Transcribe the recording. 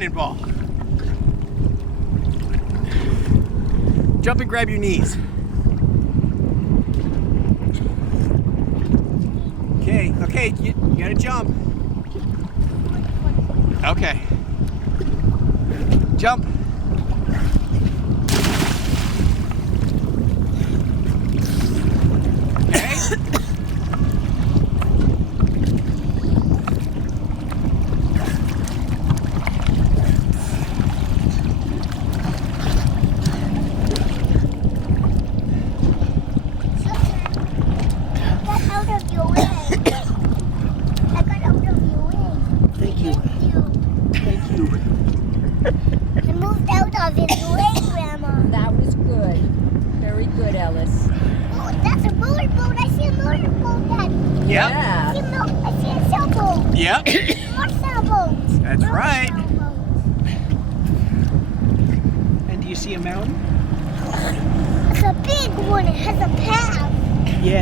cannonball. Jump and grab your knees. Okay, you gotta jump. Okay. Jump. Okay. I moved out of his way, Grandma. That was good. Very good, Ellis. Oh, that's a motorboat. I see a motorboat, Dad. Yep. Yeah. I see a sailboat. Yep. More sailboats. That's More right. sailboats. And do you see a mountain? It's a big one. It has a path. Yes.